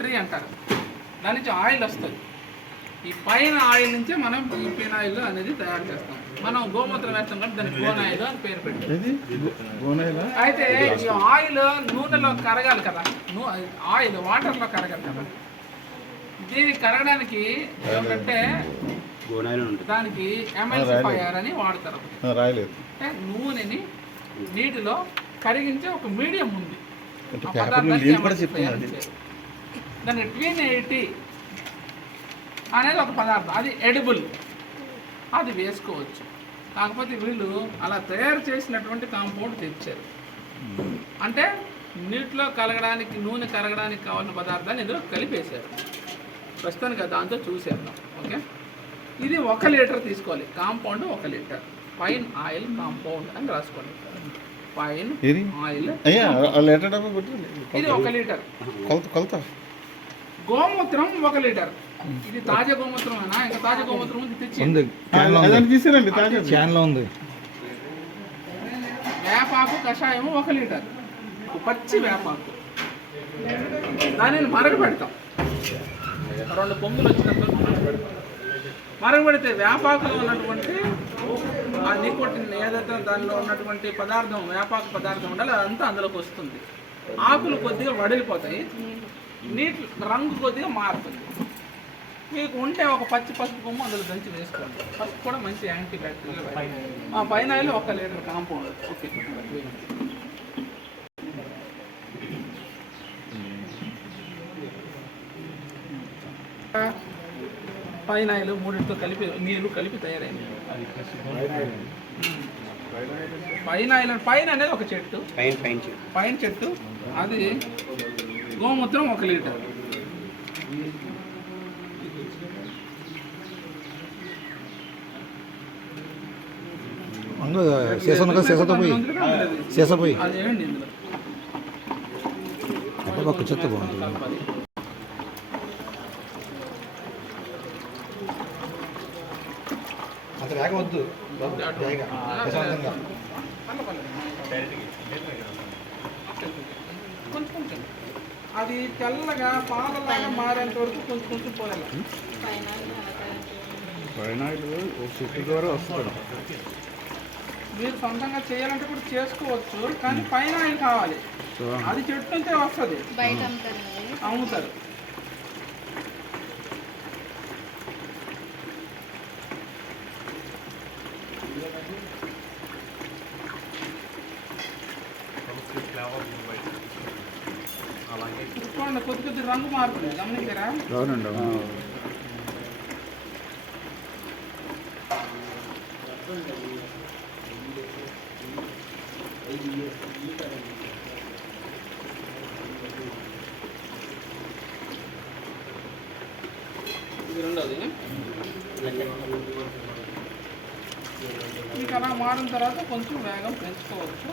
3 అంటారు. దాని నుంచి ఆయిల్ వస్తుంది. ఈ పైన ఆయిల్ నుంచే మనం ఈ ఫినాయిల్ అనేది తయారు చేస్తాం. మనం గోమూత్రం వేస్తాం కాబట్టి దానికి గోనాయిల్ అని పేరు పెట్టింది. అయితే ఈ ఆయిల్ నూనెలో కరగాలి కదా, ఆయిల్ వాటర్లో కరగాలి కదా. దీనికి కరగడానికి ఏమిటంటే దానికి ఎమల్సిఫైయర్ అని వాడతారు. అంటే నూనెని నీటిలో కరిగించే ఒక మీడియం ఉంది. దాన్ని T అనేది ఒక పదార్థం, అది ఎడిబుల్, అది వేసుకోవచ్చు. కాకపోతే వీళ్ళు అలా తయారు చేసినటువంటి కాంపౌండ్ తెచ్చారు. అంటే నీటిలో కలగడానికి, నూనె కరగడానికి కావాల్సిన పదార్థాన్ని ఇందులో కలిపేశారు. ప్రస్తుతానికి దాంతో చూసేద్దాం. ఓకే, ఇది 1 లీటర్ తీసుకోవాలి. Compound 1 litre. Fine oil compound అని రాసుకోండి. ఫైన్ ఆయిల్ ఇది 1 లీటర్. గోమూత్రం 1 లీటర్. ఇది తాజా గోమూత్రం అయినా ఇంకా తాజా గోమూత్రం ఉంది. వేపాకు కషాయం 1 లీటర్. పచ్చి వేపాకు దానిని మరగబెడతాం. 2 పొంగులు వచ్చినంత మరగబెడతాం. మరగబెడితే వేపాకులో ఉన్నటువంటి ఆ నికోటిన్ ఏదైతే దానిలో ఉన్నటువంటి పదార్థం, వేపాకు పదార్థం ఉండాలి, అదంతా అందులోకి వస్తుంది. ఆకులు కొద్దిగా వడిలిపోతాయి, నీటి రంగు కొద్దిగా మారుతుంది. మీకు ఉంటే ఒక పసుపు కొమ్ము అందులో దంచి వేసుకోండి. పసుపు కూడా మంచి యాంటీ బ్యాక్టీరియల్. పైన 1 లీటర్ కాంపౌండ్. ఓకే, పైన 3 కలిపి నీళ్ళు కలిపి తయారైంది. పైన అనేది ఒక చెట్టు, పైన చెట్టు, అది గోమూత్రం 1 లీటర్. అదేండి ఇందులో చెత్త బాగుంటుంది. అంత వేగవద్దు, కొంచెం అది తెల్లగా పాలలాగా మారేంత వరకు కొంచెం పోయాలి. ద్వారా వస్తుంది. మీరు సొంతంగా చేయాలంటే కూడా చేసుకోవచ్చు, కానీ పైన ఆయిల్ కావాలి. అది చెట్టు నుంచే వస్తుంది, అమ్ముతారు. చూడండి, కొద్ది రంగు మారుతుంది, గమనించారా? అవునండి. ఇది రెండోది. మీకు అలా మారిన తర్వాత కొంచెం వేగం పెంచుకోవచ్చు.